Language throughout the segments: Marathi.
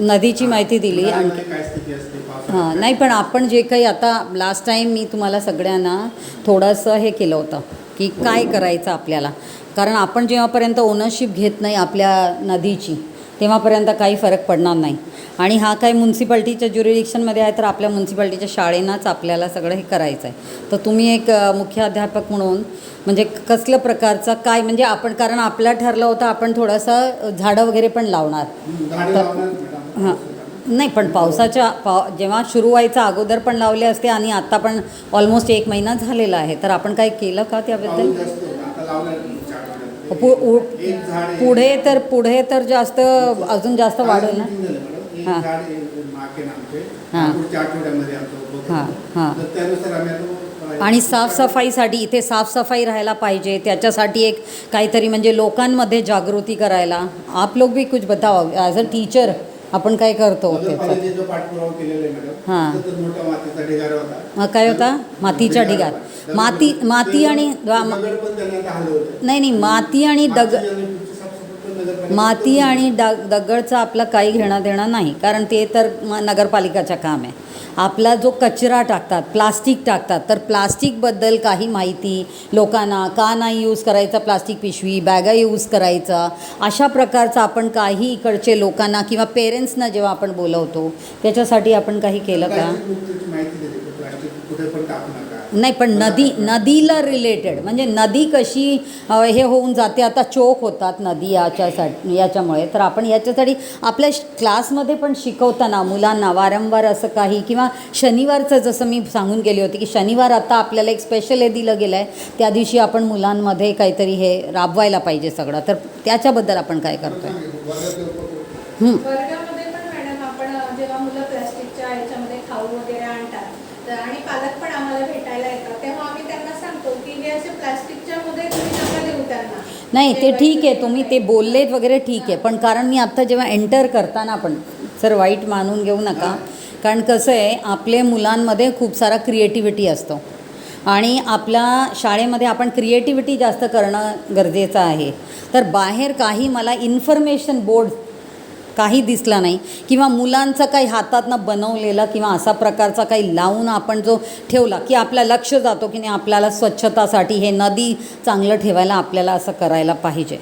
नदीची माहिती दिली आणि हां नाही पण आपण जे काही आता लास्ट टाईम मी तुम्हाला सगळ्यांना थोडंसं हे केलं होतं की काय करायचं आपल्याला, कारण आपण जेव्हापर्यंत ओनरशिप घेत नाही आपल्या नदीची तेव्हापर्यंत काही फरक पडणार नाही. आणि हा काही म्युन्सिपाल्टीच्या ज्युरिडिक्शनमध्ये आहे तर आपल्या म्युन्सिपाल्टीच्या शाळेनाच आपल्याला सगळं हे करायचं आहे. तर तुम्ही एक मुख्याध्यापक म्हणून म्हणजे कसलं प्रकारचं काय म्हणजे आपण, कारण आपलं ठरलं होतं आपण थोडंसं झाडं वगैरे पण लावणार तर हां नाही पण जेव्हा सुरू व्हायचा अगोदर पण लावले असते आणि आता पण ऑलमोस्ट 1 महिना झालेला आहे, तर आपण काय केलं का त्याबद्दल? पुढे तर जास्त अजून जास्त वाढेल ना. हां हां हां हां आणि साफसफाईसाठी इथे साफसफाई राहायला पाहिजे, त्याच्यासाठी एक काहीतरी म्हणजे लोकांमध्ये जागृती करायला. आप लोग भी कुछ बताओ ॲज अ टीचर आपण काय करतो त्याचं? हां काय होता? मातीचा ढिगार. माती आणि नाही माती आणि माती आणि दगडचं आपलं काही घेणं देणं नाही, कारण ते तर नगरपालिकाचं काम आहे. आपला जो कचरा टाकतात, प्लास्टिक टाकतात, तर प्लास्टिकबद्दल काही माहिती लोकांना का नाही यूज करायचा, प्लास्टिक पिशवी बॅगा यूज करायचा, अशा प्रकारचं आपण काही इकडचे लोकांना किंवा पेरेंट्सना जेव्हा आपण बोलवतो त्याच्यासाठी आपण काही केलं का? नाही पण नदीला रिलेटेड म्हणजे नदी कशी हे होऊन जाते, आता चोक होतात नदी याच्यामुळे, तर आपण याच्यासाठी आपल्या क्लासमध्ये पण शिकवताना मुलांना वारंवार असं काही, किंवा शनिवारचं जसं मी सांगून गेली होती की शनिवार आता आपल्याला एक स्पेशल हे दिलं गेलं आहे, त्या दिवशी आपण मुलांमध्ये काहीतरी हे राबवायला पाहिजे सगळं, तर त्याच्याबद्दल आपण काय करतो आहे? वर्गामध्ये पण मॅडम आपण जेव्हा मुलं प्लास्टिकच्या ह्याच्यामध्ये खाऊ वगैरे आणतात तर आणि पालक पण आम्हाला भेटायला येतात, तेव्हा आम्ही त्यांना सांगतो की हे असे प्लास्टिकच्या मध्ये तुम्ही नका देऊ त्यांना. नाही ते ठीक आहे, तुम्ही ते बोललेत वगैरे ठीक आहे, पण कारण मी आत्ता जेव्हा एंटर करताना पण सर वाईट मानून घेऊ नका, कारण कसं आहे आपले मुलांमध्ये खूप सारा क्रिएटिव्हिटी असतो आणि आपल्या शाळेमध्ये आपण क्रिएटिव्हिटी जास्त करणं गरजेचं आहे. तर बाहेर काही मला इन्फॉर्मेशन बोर्ड काही दिसला नाही, किंवा मुलांचं काही हातातनं बनवलेलं किंवा असा प्रकारचा काही लावून आपण जो ठेवला की आपलं लक्ष जातो की नाही आपल्याला स्वच्छतासाठी हे नदी चांगलं ठेवायला आपल्याला असं करायला पाहिजे.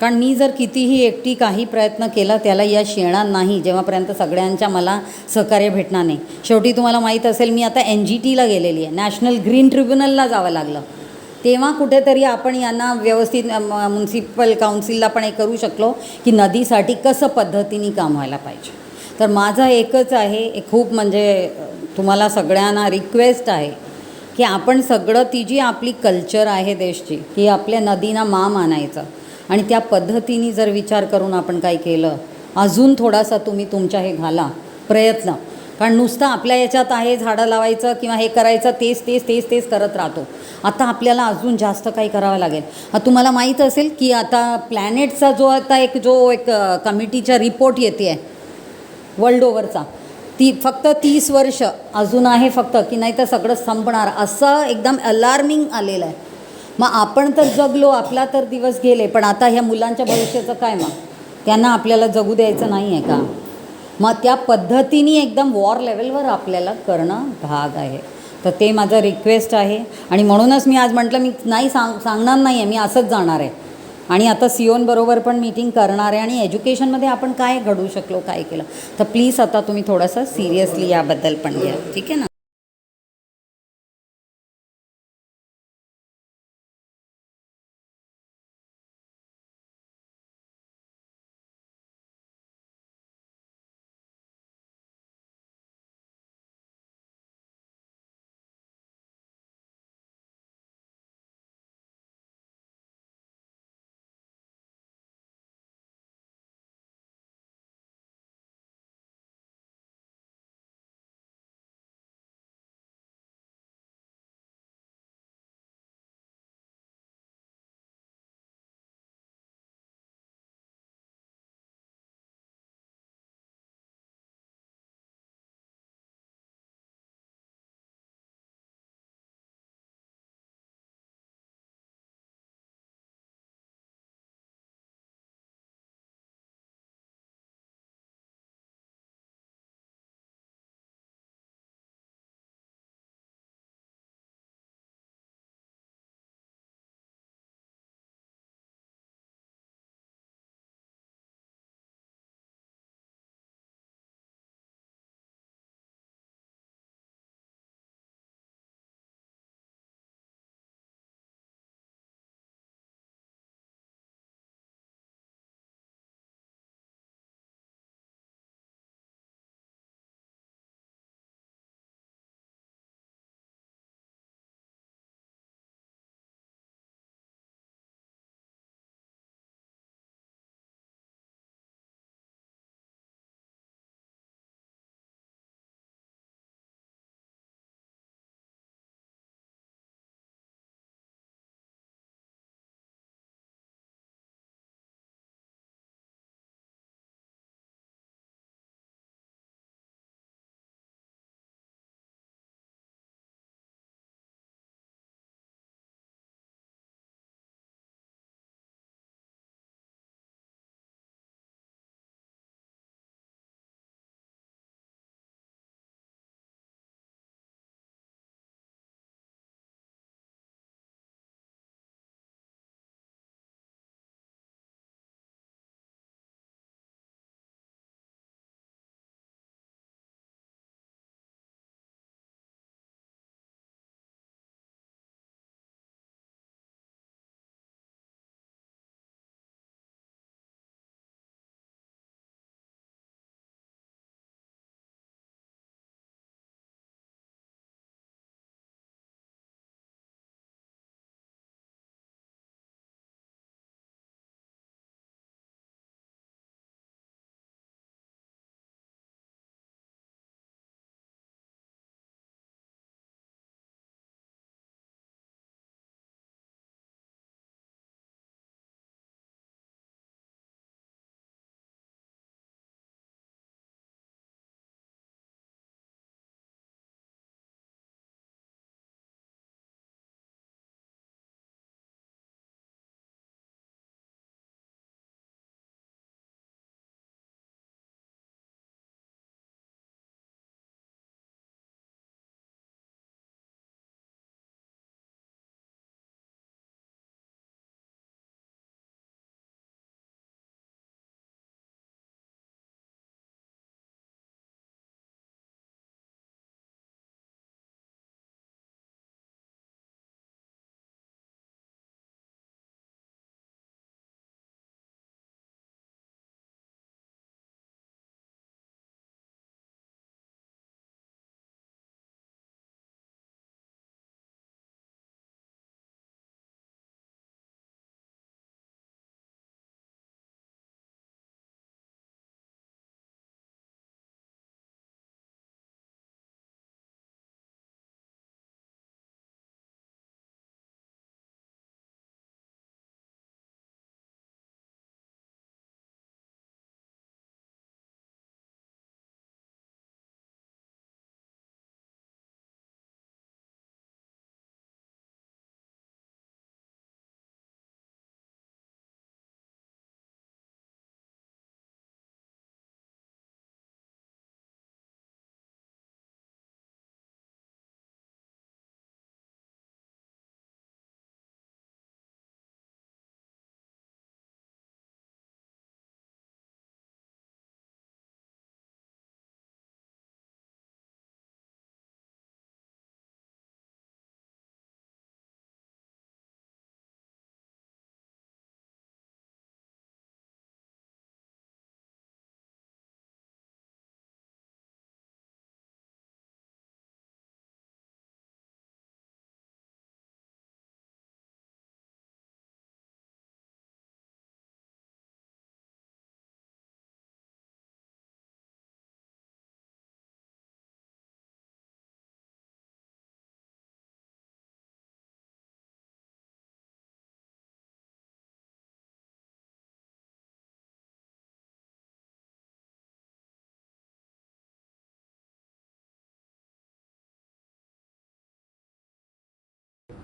कारण मी जर कितीही एकटी काही प्रयत्न केला त्याला यश येणार नाही जेव्हापर्यंत सगळ्यांच्या मला सहकार्य भेटणार नाही. शेवटी तुम्हाला माहीत असेल मी आता NGTला गेलेली आहे, नॅशनल ग्रीन ट्रिब्युनलला जावं लागलं, तेव्हा कुठेतरी आपण यांना व्यवस्थित म्युन्सिपल काउन्सिलला पण हे करू शकलो की नदीसाठी कसं पद्धतीने काम व्हायला पाहिजे. तर माझं एकच आहे, खूप म्हणजे तुम्हाला सगळ्यांना रिक्वेस्ट आहे की आपण सगळं ती जी आपली कल्चर आहे देशची की आपल्या नदीना मानायचं आणि त्या पद्धतीने जर विचार करून आपण काय केलं, अजून थोडासा तुम्ही तुमच्या हे घाला प्रयत्न, कारण नुसतं आपल्या याच्यात आहे झाडं लावायचं किंवा हे करायचं तेच करत राहतो. आता आपल्याला अजून जास्त काही करावं लागेल. तुम्हाला माहीत असेल की आता प्लॅनेटचा जो आता एक कमिटीचा रिपोर्ट येते आहे वर्ल्ड ओव्हरचा, ती फक्त 30 वर्ष अजून आहे फक्त, की नाही तर सगळं संपणार असं एकदम अलार्मिंग आलेलं आहे. मग आपण तर जगलो, आपला तर दिवस गेले, पण आता ह्या मुलांच्या भविष्याचं काय? मग त्यांना आपल्याला जगू द्यायचं नाही आहे का? मग त्या पद्धतीने एकदम वॉर लेवलवर आपल्याला करणं भाग आहे. तर ते माझं रिक्वेस्ट आहे आणि म्हणूनच मी आज म्हटलं मी नाही सांगणार नाही आहे, मी असंच जाणार आहे आणि आता सिओनबरोबर पण मीटिंग करणार आहे आणि एज्युकेशनमध्ये आपण काय घडवू शकलो, काय केलं, तर प्लीज आता तुम्ही थोडंसं सिरियसली याबद्दल पण घ्या, ठीक आहे ना.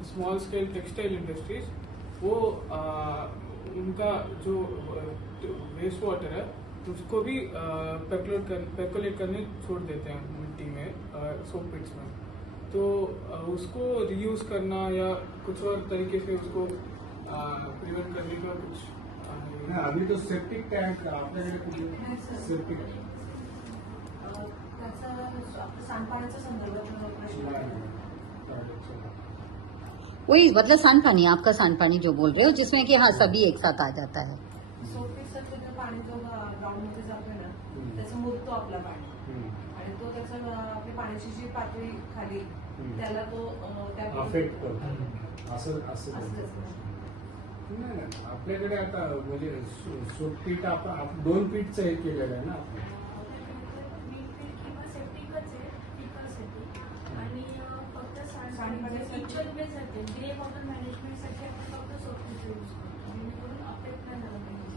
स्मॉल स्केल टेक्सटाइल इंडस्ट्रीज वो उनका जो वेस्ट वाटर है उसको भी पेकुलेट करने छोड़ देते हैं मिट्टी में, सोप पिट्स में। तो उसको रीयूज करना या कुछ और तरीके से उसको प्रिवेंट करने का कुछ अभी तो सेप्टिक टँक आपल्याकडे कुठे सेप्टिक त्याचा सांडपाण्याच्या संदर्भात प्रश्न वही मतलब सांडपानी, आपका सांडपानी जो बोल रहे हो जिसमें कि हाँ सभी एक साथ आ जाता है। सोपीसाठी ते पाणी जो ग्राउंड मध्ये जातोय ना त्याचं मुरतो आपला पाणी आणि तो त्याचा आपली पाण्याची जी पातळी खाली त्याला तो अफेक्ट करतो असं असं नाही आपल्याकडे आता म्हणजे सोप पीठ आपण 2 पीठचं हे केलेलं आहे ना आपण किंवा सेप्टिकच आहे पिकासाठी आणि फक्त किचन बेसाठी ग्रे वॉटर मॅनेजमेंटसाठी आपण फक्त सोपीच यूज करतो जेणेकरून अफेक्ट नाही झाला पाहिजे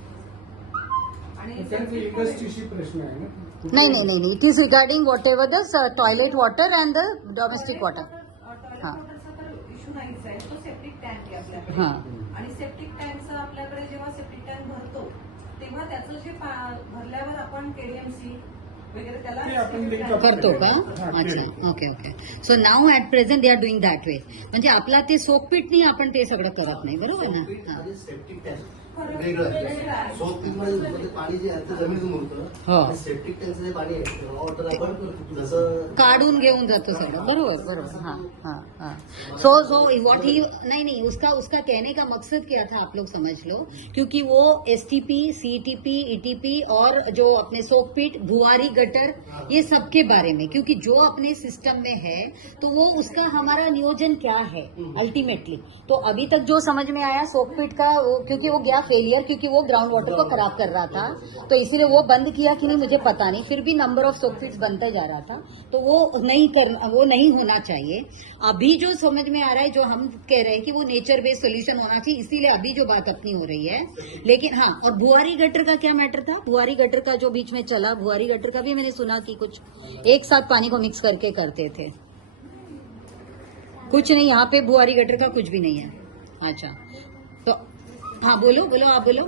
आणि त्यांचा इंडस्ट्रीशी प्रश्न आहे ना नहीं, it is regarding what ever the toilet water end the domestic water. Toilet हाँ। वॉटरचा तर इश्यू नाहीच आहे, तो सेप्टिक टँक आहे आपल्याकडे हाँ। आणि सेप्टिक टँकचं आपल्याकडे जेव्हा सेप्टिक टँक भरतो तेव्हा त्याचं जे भरल्यावर आपण केडीएमसी वगैरे त्याला ते आपण septic link tank करतो का? हा, अच्छा, केलं. Okay. So now at present they are doing that way, म्हणजे आपला ते सोपपीठनी आपण ते सगळं करत नाही, बरोबर ना? हा. सेप्टिक टँक फरक वेगळं वेगळा आहे. आहे. सोप मध्ये पाणी जे आहे ते जमिनीतून मुरतं हो. आणि सेप्टिक टँकचं जे पाणी आहे रॉ वॉटर आपण जसं काढून घेऊन जातो सगळं, बरोबर। हाँ। सो व्हाट ही नहीं उसका कहने का मकसद क्या था आप लोग समझ लो, क्योंकि वो एसटीपी, सीटीपी, ईटीपी और जो अपने सोपपीठ, भुआरी गटर, ये सबके बारे में, क्योंकि जो अपने सिस्टम में है तो वो उसका हमारा नियोजन क्या है अल्टीमेटली। तो अभी तक जो समझ में आया सोपपीठ का क्योंकि वो गया फेलियर, क्योंकि वो ग्राउंड वाटर को खराब कर रहा था, तो इसीलिए वो बंद किया कि नहीं मुझे पता नहीं, फिर भी नंबर ऑफ सोपपीट्स बनता जा रहा था, तो वो नहीं होना चाहिए। अभी जो समझ में आ रहा है, जो हम कह रहे हैं कि वो नेचर बेस्ड सोल्यूशन होना चाहिए, इसीलिए अभी जो बात अपनी हो रही है। लेकिन हाँ, और भुआरी गटर का क्या मैटर था? भुआरी गटर का जो बीच में चला, भुआरी गटर का भी मैंने सुना कि कुछ एक साथ पानी को मिक्स करके करते थे। कुछ नहीं, यहाँ पे भुआरी गटर का कुछ भी नहीं है। अच्छा, तो हाँ बोलो आप बोलो।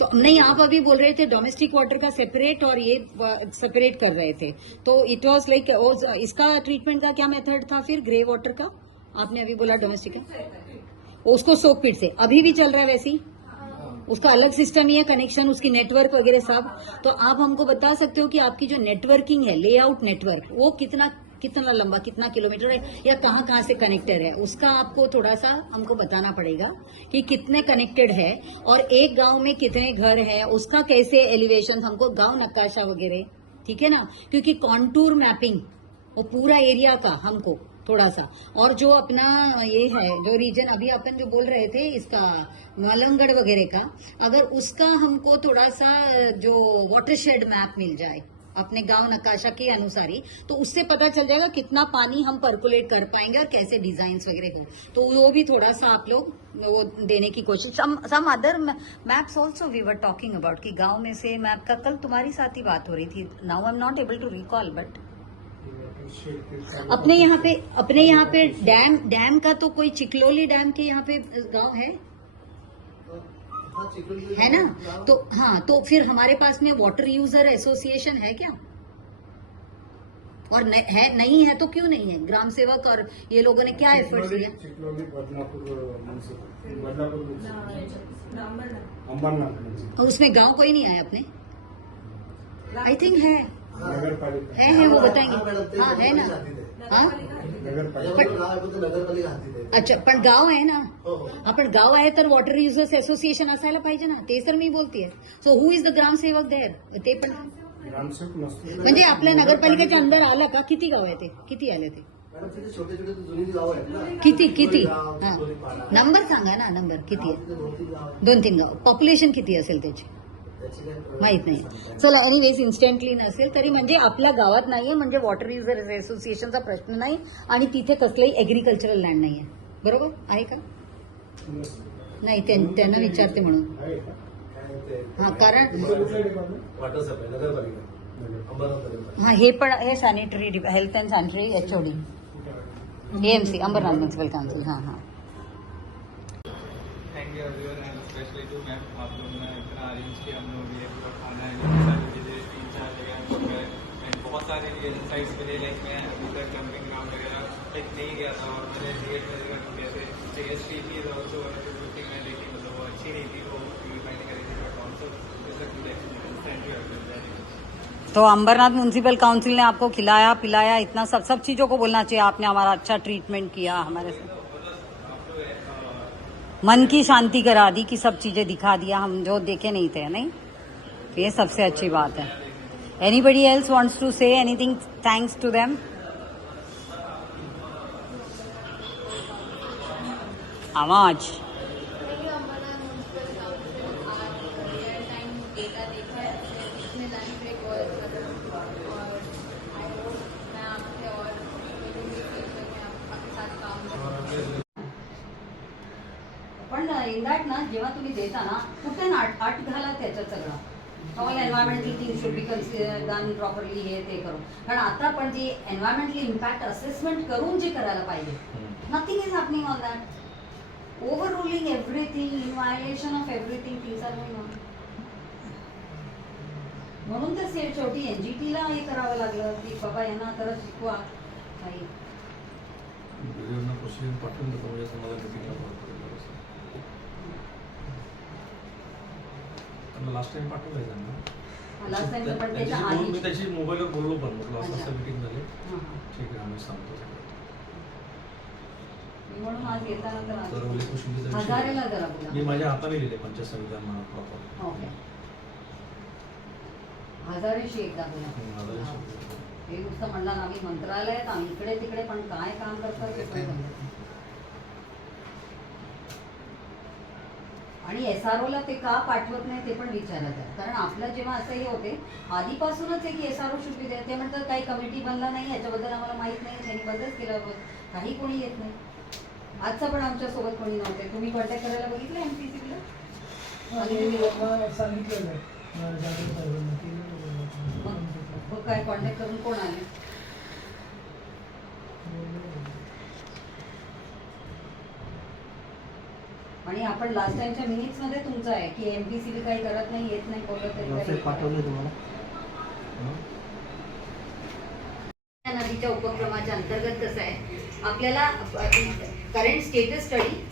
तो नहीं, आप अभी बोल रहे थे डोमेस्टिक वाटर का सेपरेट और ये सेपरेट कर रहे थे, तो इट वाज लाइक इसका ट्रीटमेंट का क्या मेथड था फिर ग्रे वाटर का? आपने अभी बोला डोमेस्टिक का, उसको सोक पिट से अभी भी चल रहा है वैसे ही, उसका अलग सिस्टम ही है, कनेक्शन उसकी नेटवर्क वगैरह सब। तो आप हमको बता सकते हो कि आपकी जो नेटवर्किंग है, लेआउट नेटवर्क, वो कितना लंबा, कितना किलोमीटर है, या कहाँ से कनेक्टेड है, उसका आपको थोड़ा सा हमको बताना पड़ेगा कि कितने कनेक्टेड है और एक गांव में कितने घर हैं, उसका कैसे एलिवेशन, हमको गांव नक्काशा वगैरह, ठीक है ना, क्योंकि कॉन्टूर मैपिंग वो पूरा एरिया का हमको थोड़ा सा, और जो अपना ये है जो रीजन अभी अपन जो बोल रहे थे इसका मलंगगढ़ वगैरह का, अगर उसका हमको थोड़ा सा जो वाटरशेड मैप मिल जाए अपने गांव नक्काशा के अनुसार ही, तो उससे पता चल जाएगा कितना पानी हम पर्कुलेट कर पाएंगे और कैसे डिजाइन वगैरह हो, तो वो भी थोड़ा सा आप लोग वो देने की कोशिश। Some other maps also we were talking about कि गांव में से मैप का कल तुम्हारी साथ ही बात हो रही थी, now I am not able to recall, but अपने यहाँ पे डैम का तो कोई चिकलोली डैम के यहाँ पे गांव है ना, तो हाँ, तो फिर हमारे पास में वाटर यूजर एसोसिएशन है क्या? और नहीं है तो क्यों नहीं है? ग्राम सेवक और ये लोगों ने क्या एफर्ट्स लिया? चिखलोली, बदलापुर, ब्राह्मण और उसमें गांव कोई नहीं आया अपने? आई थिंक है नगरपालिका वो बताएंगे। हाँ है ना, हाँ नगरपालिका हाती ते अच्छा, पण गाव आहे ना, हो आपण गाव आहे तर वॉटर युजर्स असोसिएशन असायला पाहिजे ना, ते तर मी बोलतेय। सो हु इज द ग्रामसेवक देअर? ते पण ग्रामसेवक नसतो म्हणजे आपल्या नगरपालिकेच्या अंदर आलं का? किती गाव आहे ते? किती आले ते? मॅडम तिथे छोटे जुनी गाव आहेत ना, किती? गाव, हा, चिखलोलीपाडा. नंबर सांगा ना, नंबर किती आहे? तिथे 2-3 गाव आहेत. 2-3 गाव, पॉप्युलेशन किती असेल त्याची त्याची काही माहित नाही। चला, एनिवेज इन्स्टंटली नसेल तरी म्हणजे आपल्या गावात नाहीये, म्हणजे वॉटर युजर असोसिएशनचा प्रश्न नाही आणि तिथे कसलंही एग्रीकल्चरल लँड नाहीये, बरोबर आहे का? नाही, त्यांना विचारते म्हणून। आहे का? काय ते? हा, कारण कुठलं डिपार्टमेंट? वॉटर सप्लाय नगरपालिका अंबरनाथ नगरपालिका. हा, हे पण हे sanitary health and sanitary HOD, AMC Ambernath municipal council, हाँ हाँ। Thank you everyone and specially to ma'am, आप लोगों ने इतना अरेंज किया, हम लोग ये पूरा खाना है, इतनी सारी चीज़ें 3-4 जगह हम लोग गए एंड बहुत सारे इनसाइट्स मिले। लाइक मैं अभी तक डंपिंग ग्राउंड वगैरह लाइक नहीं गया था और मैंने देख जैसे JST की ऑल्सो मैं देखी, मतलब वो अच्छी नहीं थी, वो प्यूरिफाइंग करी थी, but also thank you everyone. तो अंबरनाथ म्यूनसिपल काउंसिल ने आपको खिलाया पिलाया, इतना सब चीज़ों को बोलना चाहिए, आपने हमारा अच्छा ट्रीटमेंट किया हमारे से, मन की शांति करा दी कि सब चीज़ें दिखा दिया हम जो देखे नहीं थे, नहीं? तो ये सबसे अच्छी बात है। Anybody else wants to say anything thanks to them? आवाज पण इन दॅट ना, जेव्हा तुम्ही देता ना, कुठे ना अट घाला त्याच्यात सगळं, all environmental thing should be done properly, हे ते करून. कारण आता पण जे एन्व्हायरमेंटल इम्पॅक्ट असेसमेंट करून जे करायला पाहिजे, nothing is happening on that. Overruling everything, in violation of everything, things are going on. म्हणून तर शेवटी NGTला हे करावं लागलं की बाबा यांना तर शिकवा काही. पाठवून देतो म्हणजे मला मीटिंगला लास्ट टाइम पाठवलंय त्यांना. लास्ट टाइम पण त्याच्या आधी मी त्याची मोबाईलवर बोललो पण म्हटलं असं असं मीटिंग झाली, हां ठीक आहे आम्ही सांगतो. म्हणून आज येताना तर तर हजारेला जरा बोला. मी माझ्या हाताने लिहिले पंचायत समित्या मला प्रॉपर. ओके, हजारेशी एकदा बोला. हे नुसतं म्हणलं ना, आम्ही मंत्रालयात आम्ही इकडे तिकडे, पण काय काम करतात ते पण समजत नाही. आणि SROला ते का पाठवत नाही ते पण विचारत आहे. कारण आपलं जेव्हा असं हे होते आधीपासूनच आहे की SRO शुड बी, ते म्हणतात काही कमिटी बनला नाही, याच्याबद्दल आम्हाला माहीत नाही, त्यांनी बंदच केलं, काही कोणी येत नाही. आजचा पण आमच्या सोबत कोणी नव्हते. तुम्ही कॉन्टॅक्ट करायला बघितलं MPCला? सांगितलं मग काय कॉन्टॅक्ट करून कोण आले? आणि आपण लास्ट टाइमच्या मिनिट्स मध्ये तुमचं आहे की MPC काही करत नाही, येत नाही, बोलत तरी पाठवलं तुम्हाला. नदीच्या उपक्रमाच्या अंतर्गत कसं आहे, आपल्याला करंट स्टेटस स्टडी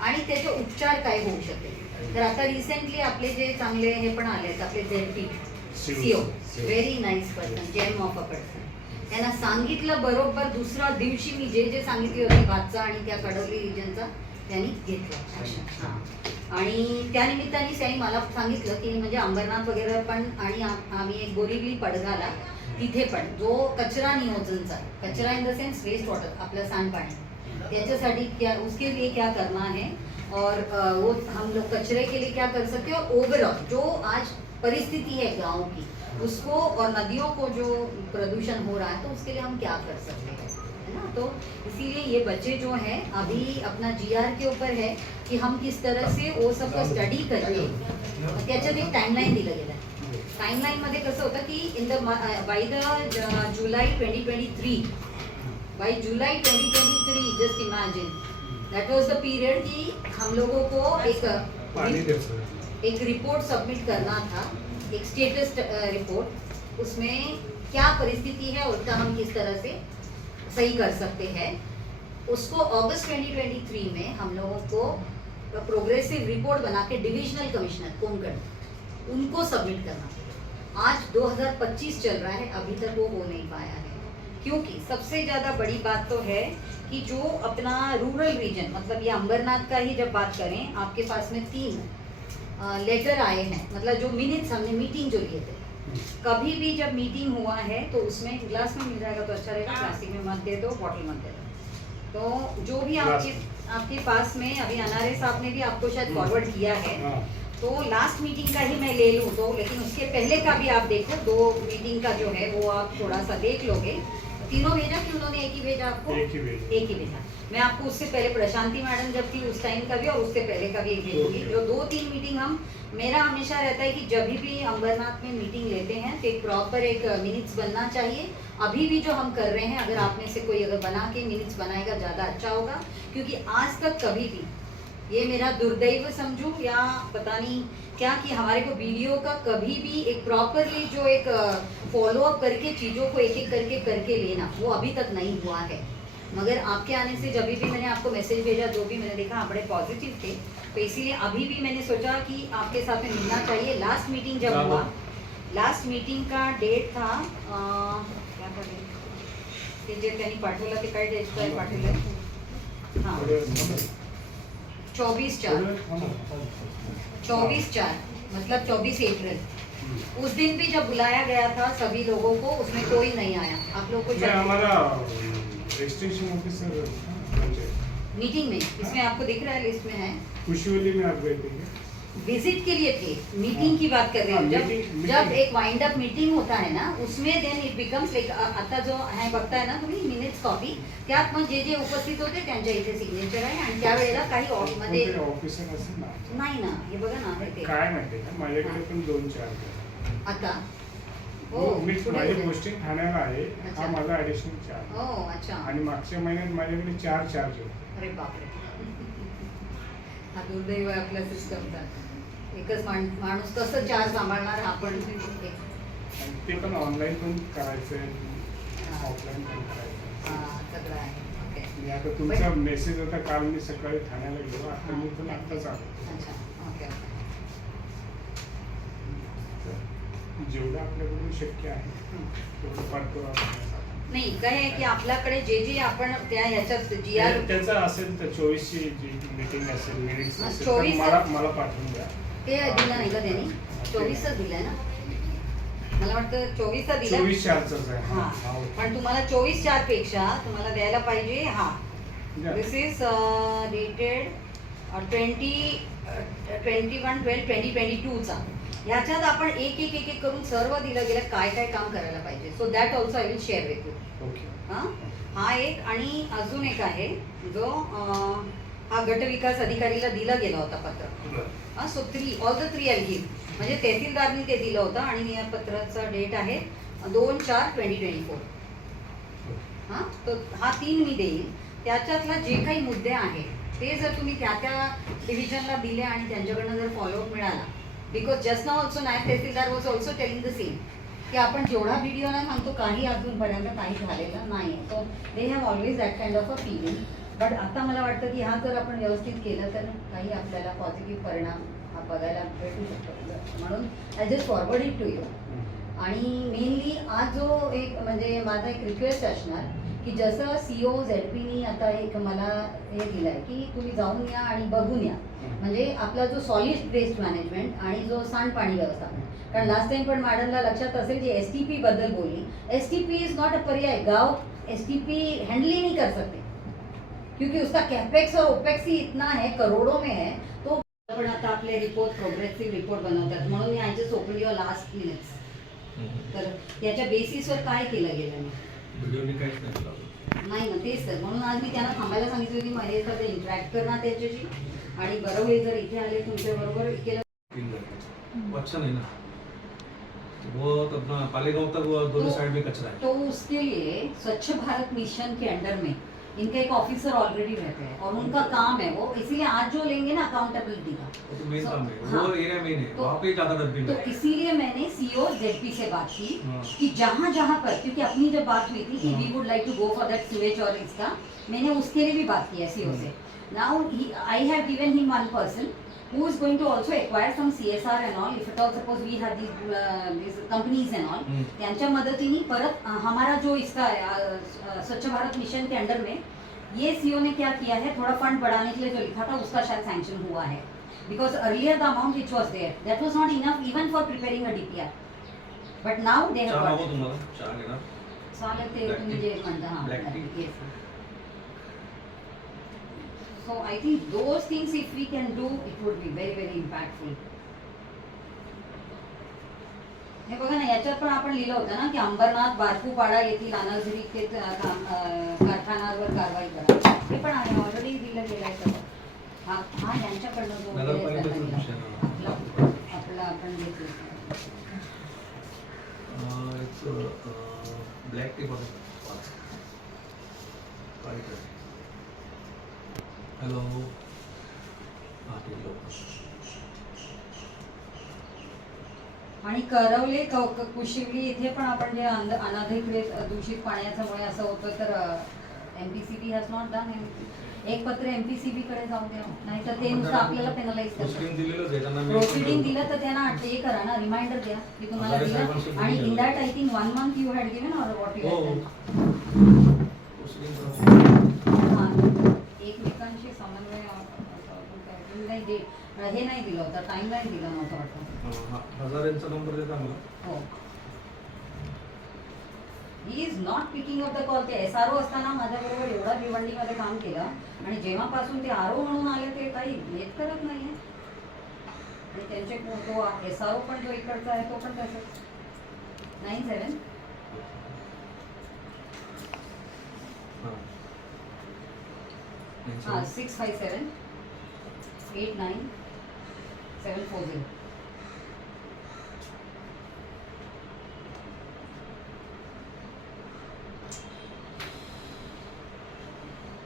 आणि त्याचे उपचार काय होऊ शकते. तर आता रिसेंटली आपले जे चांगले हे पण आले आहेत, आपले ZP CO, very nice person, gem of a person. त्यांना सांगितलं बरोबर दुसऱ्या दिवशी मी जे सांगितली होती भातचा आणि त्या कडवली रिजनचा त्यांनी घेतलं. आणि त्यानिमित्ताने त्यांनी मला सांगितलं की म्हणजे अंबरनाथ वगैरे पण, आणि आम्ही एक बोरिवली पडघाला तिथे पण जो कचरा नियोजनचा, कचरा in the sense waste water, आपलं सांडपाणी, त्याच्यासाठी क्या उसके लिए क्या करना है और वो हम लोग कचरे के लिए क्या कर सकते हैं, और ओवरऑल जो आज परिस्थिति है गाँव की उसको और नदियों को जो प्रदूषण हो रहा है तो उसके लिए हम क्या कर सकते हैं, है ना. तो इसीलिए ये बच्चे जो हैं अभी अपना GR के ऊपर है की हम किस तरह से वो सबको स्टडी करके त्याच्यात एक टाइमलाईन दिलं गेलं आहे. टाइमलाइन मध्ये कसं होतं की in the by the July 2023, by July 2023, just imagine that was the period कि हम लोगों को एक रिपोर्ट सबमिट करना था, एक स्टेटस रिपोर्ट, उसमें क्या परिस्थिति है उसका हम किस तरह से सही कर सकते हैं. उसको अगस्त 2023 में हम लोगों को प्रोग्रेसिव रिपोर्ट बना के डिविजनल कमिश्नर कोंकण उनको सबमिट करना. आज 2025 चल रहा है, अभी तक वो हो नहीं पाया है. क्योंकि सबसे ज़्यादा बड़ी बात तो है कि जो अपना रूरल रीजन, मतलब ये अंबरनाथ का ही जब बात करें, आपके पास में 3 लेटर आए हैं, मतलब जो मिनट्स हमने मीटिंग जो लिए थे. कभी भी जब मीटिंग हुआ है तो उसमें ग्लास में मिल जाएगा तो अच्छा रहेगा, प्लास्टिक में मत दे दो, बॉटल मत दे दो. तो जो भी आपके पास में अभी अनारे साहब ने भी आपको शायद फॉरवर्ड किया है, तो लास्ट मीटिंग का ही मैं ले लूँ तो, लेकिन उसके पहले का भी आप देखो, 2 मीटिंग का जो है वो आप थोड़ा सा देख लोगे तीनों भेजा कि उन्होंने एक ही भेजा आपको? एक ही भेजा। एक ही भेजा। मैं आपको उससे पहले प्रशांति मैडम जब थी उस टाइम का भी और उससे पहले का भी एक भेजूंगी। जो 2-3 मीटिंग मेरा हमेशा रहता है कि जब भी अंबरनाथ में मीटिंग लेते हैं तो एक प्रॉपर एक मिनट्स बनना चाहिए। अभी भी जो हम कर रहे हैं, अगर आप में से कोई अगर बना के मिनट्स बनाएगा ज़्यादा अच्छा होगा, क्योंकि आज तक कभी भी ये मेरा दुर्दैव समझूं या पता नहीं क्या कि हमारे को वीडियो का कभी भी एक प्रॉपरली जो एक फॉलो अप करके चीज़ों को एक एक करके लेना, वो अभी तक नहीं हुआ है। मगर आपके आने से जब भी मैंने आपको मैसेज भेजा, जो भी मैंने देखा आप बड़े पॉजिटिव थे, तो इसीलिए अभी भी मैंने सोचा कि आपके साथ में मिलना चाहिए। लास्ट मीटिंग जब हुआ, लास्ट मीटिंग का डेट था क्या था ते जे त्यांनी पाठवलं ते काय डेट काय पाठवलं? हां 24/4 मतलब 24 अप्रैल। उस दिन भी जब बुलाया गया था सभी लोगों को, उसमें कोई नहीं आया। आप लोग को हमारा एक्सटेंशन ऑफिसर मीटिंग में इसमें आपको दिख रहा है, लिस्ट में है। खुशवली में आप गए थे क्या? विजिट के लिए थे, मीटिंग की बात कर रहे हैं। जब जब एक वाइंड अप मीटिंग होता है ना, उसमें देन इट बिकम्स लाईक आता जो आहे बघताय ना तुम्ही मिनिट्स कॉपी, त्यात मग जे जे उपस्थित होते त्यांच्या इथे सिग्नेचर आहे आणि त्यावेळेला काही मध्ये ऑफिसर असेल ना? नाही ना, हे बघा ना आहे ते काय माहितीये का, माझ्याकडे पण 2-4 आता हो, मी पुढे माझी होते. पोस्टिंग ठाण्याला आहे, अच्छा. हा माझा ऍडिशनल चार्ज हो अच्छा, आणि मागच्या महिन्यात माझ्याकडे 4 चार्ज होते. अरे बापरे हा दुर्दैव आहे आपल्या सिस्टमचा। एकच माणूस कसं चार सांभाळणार आपण? आणि ते पण ऑनलाईन पण करायचंय, ऑफलाईन पण करायचं. सगळं आहे ओके आणि आता तुमचा मेसेज होता काल, मी सकाळी ठाण्याला गेलो, आता मी पण आत्ताच आलो. अच्छा ओके ओके जेवढं आपल्याकडून शक्य आहे तेवढं पाठपुरावा करण्याचा. नाही काय आहे की आपल्याकडे जे जे आपण त्या ह्याच्यात जी आर त्याचं असेल तर 24ची जी मीटिंग असेल, मिनिट्स हा, असेल 24 तर मला पाठवून द्या. ते दिलं नाही का त्यांनी? 24च दिलंय ना, मला वाटतं 24चा दिला. 24/4च आहे. हा हा, पण तुम्हाला 24/4 पेक्षा तुम्हाला द्यायला पाहिजे हा द्या. दिस इज डेटेड 21/12/2022चा। ह्याच्यात आपण एक एक एक एक करून सर्व दिलं गेलं काय काय काम करायला पाहिजे. So that also I will share with you. Okay. हा एक आणि अजून एक आहे जो हा गट विकास अधिकारीला दिला गेला होता पत्र. So all the 3 I give, म्हणजे तहसीलदारनी ते दिलं होतं आणि या पत्राचा डेट आहे 2/4/2024. हां तो हा 3 मी देईल. त्याच्यातला जे काही मुद्दे आहेत ते जर तुम्ही त्या त्या डिव्हिजनला दिले आणि त्यांच्याकडनं जर फॉलोअप मिळाला, बिकॉज जस्ट नाव ऑल्सो नायब तहसीलदार was also telling the same की आपण जेवढा व्हिडिओला सांगतो काही अजूनपर्यंत काही झालेलं नाही. So they have always that kind of a feeling. But आता मला वाटतं की हा जर आपण व्यवस्थित केलं तर काही आपल्याला पॉझिटिव्ह परिणाम हा बघायला भेटू शकतो. म्हणून I just forward it to you. आणि मेनली आज जो एक म्हणजे माझा एक रिक्वेस्ट असणार की जसं CO ZPनी आता एक मला हे दिलं आहे की तुम्ही जाऊन या आणि बघून या, म्हणजे आपला जो सॉलिड वेस्ट मॅनेजमेंट आणि जो सांडपाणी व्यवस्थापन. कारण लास्ट टाइम पण मॅडमला लक्षात असेल की STP बद्दल बोलली. STP इज नॉट अ पर्याय. गाँव STP हैंडल ही नहीं कर सकते क्योंकि उसका कैपेक्स और ओपेक्स ही इतना है, करोड़ों में है. तो पण आता आपले रिपोर्ट प्रोग्रेसिव्ह रिपोर्ट बनवतात, म्हणून मी I just open your last minutes. तर याच्या बेसिसवर काय केलं गेलं व्हिडिओनी काहीच नाही केलं. नाही ना, तेच तर म्हणून आज मी त्यांना थांबायला सांगितलं की माझ्या इथं इंटरॅक्ट करणार त्याच्याशी आणि बरं होईल जर इथे आले तुमच्या बरोबर केलं. वो अच्छा नहीं ना, वो तो अपना पालेगांव तक वो दोनों साइड में कचरा है. तो उसके लिए स्वच्छ भारत मिशन के अंडर में इनका एक ऑफिसर ऑलरेडी रहते हैं और उनका काम है वो, इसीलिए आज जो लेंगे ना अकाउंटेबिलिटी का, वो तो मेन काम है, हाँ, वो एरिया मेन है, तो- वहाँ पे ज्यादा डस्टबिन तो है. इसीलिए मैंने CO ZP से बात की हाँ. कि जहाँ जहाँ पर, क्योंकि अपनी जब बात हुई थी कि हाँ. We would like to go for that sewage और इसका, मैंने उसके लिए भी बात की है CO say. Now I have given him one person who is going to also acquire some CSR and all, if at all suppose we have these companies and all, त्यांच्या मदतीने परत हमारा जो इसका स्वच्छ भारत मिशन के अंडर में ये CO ने क्या किया है, थोड़ा फंड बढ़ाने के लिए जो लिखा था उसका शायद सैंक्शन हुआ है. Because earlier the amount which was there that was not enough even for preparing a DPR, but now they चहा हैव नको तुम्हाला, चहा घेणार. चालेल ते Black तुम्ही tea. जे म्हणता हां Black tea. yes. So I think those things if we can do, it would be very very impactful. हे बघा ना याच्यात पण आपण लिहिलं होतं ना की अंबरनाथ बारकूपाडा येथील अनधिकृत कारखान्यावर कारवाई करा. हे पण आहे, ऑलरेडी दिलं गेलं आहे सगळं. हा यांच्याकडनं जो नगरपालिकेचा दिला विषय आपला ना. आपला आपण घेतो. एक ब्लॅक टी बघा. हॅलो, हां ठीक आहे. आणि करवले कुशिवली इथे पण आपण जे अनधिकृत दूषित पाण्याच्यामुळे असं होतं तर MPCB हॅज नॉट डन. एक पत्र MPCB कडे जाऊ द्या, नाहीतर ते नुसतं आपल्याला पेनलाइज प्रोसिडिंग दिलेलं आहे त्यांना. प्रोसिडिंग दिलं तर त्यांना हे करा ना, रिमाइंडर द्या की तुम्हाला दिलं. आणि in that I think 1 month you had given or what you had. एकमेकांशी समन्वय नाही दे, हे नाही दिलं होतं, टाइम नाही दिला नव्हतं वाटतं. हजारेंचा नंबर देता मला. हो, he is not picking up the call. ते SRO असताना माझ्याबरोबर एवढा भिवंडीमध्ये काम केलं आणि जेव्हापासून ते RO म्हणून आले ते काही येत करत नाही आहे. आणि त्यांचे तो SRO पण जो इकडचा आहे तो पण तसंच. 97 हां 657 89740.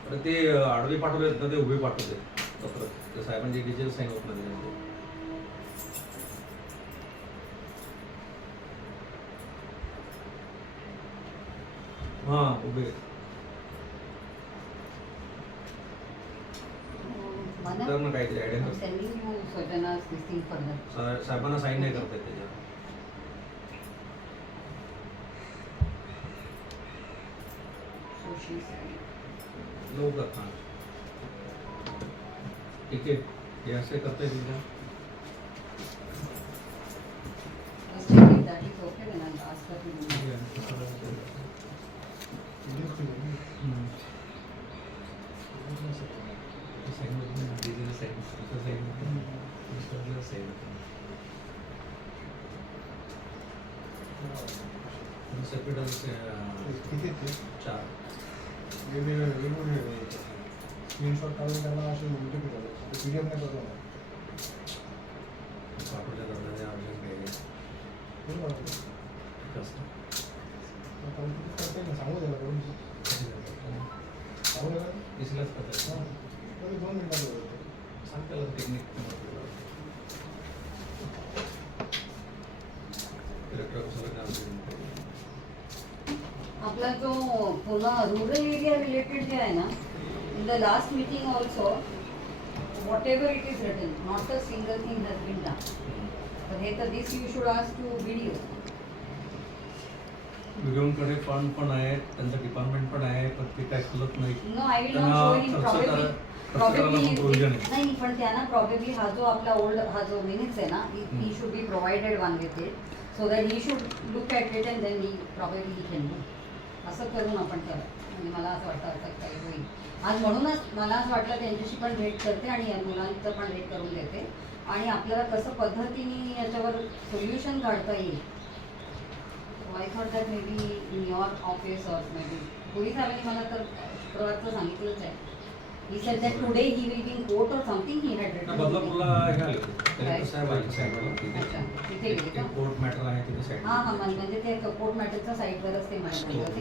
तर ते आडवे पाठवले ना, ते उभे पाठवले पत्र. ते साहेबांची डिटेल साईन होत नाही. हां उभे तर ना काहीतरी idea sending you certain thing further. साहेबांना साईन नाही करता येत त्याच्यावर. लवकर हां ठीक आहे. हे असे करता येतील का? That is okay, then I'll ask her to do it. Screenshot काढून त्यांना असे उलटे फिरवले. PDF नाही करतो ना. करते ना, सांगू द्यायला करून सांगू द्यायला. दिसलाच करता हां, 2 मिनिटात होतं. सांग त्याला टेक्निक. आपला जो पुन्हा रुरल एरिया रिलेटेड जे आहे ना, in the last meeting also whatever it is written, not a single thing has been done. तर हे तर this you should ask to video. व्हिडिओकडे फंड पण आहे, त्यांचं डिपार्टमेंट पण आहे, पण ते काय खुलत नाही. No I will not show him. Probably नाही, पण त्यांना प्रॉबेबली हा जो आपला ओल्ड हा जो मिनिट्स आहे ना, he should be provided one with it, so that he should look at it and then he probably he can do. असं करून आपण करा. म्हणजे मला असं वाटतं असं काही होईल आज. म्हणूनच मला असं वाटलं त्यांच्याशी पण भेट करते आणि या मुलांचं पण भेट करून देते आणि आपल्याला कसं पद्धतीने याच्यावर सोल्युशन काढता येईल. I thought that may be in your office or may be police साहेबांनी मला तर शुक्रवारचं सांगितलंच आहे. He said that today he will be in court or something. He had written. बदलापूरला हे आले होते साहेबांना तिथे गेले का? कोर्ट मॅटर आहे तिथे साईड. हां हां, म्हणजे ते कोर्ट मॅटरच्या साईडवरच ते म्हणाले होते.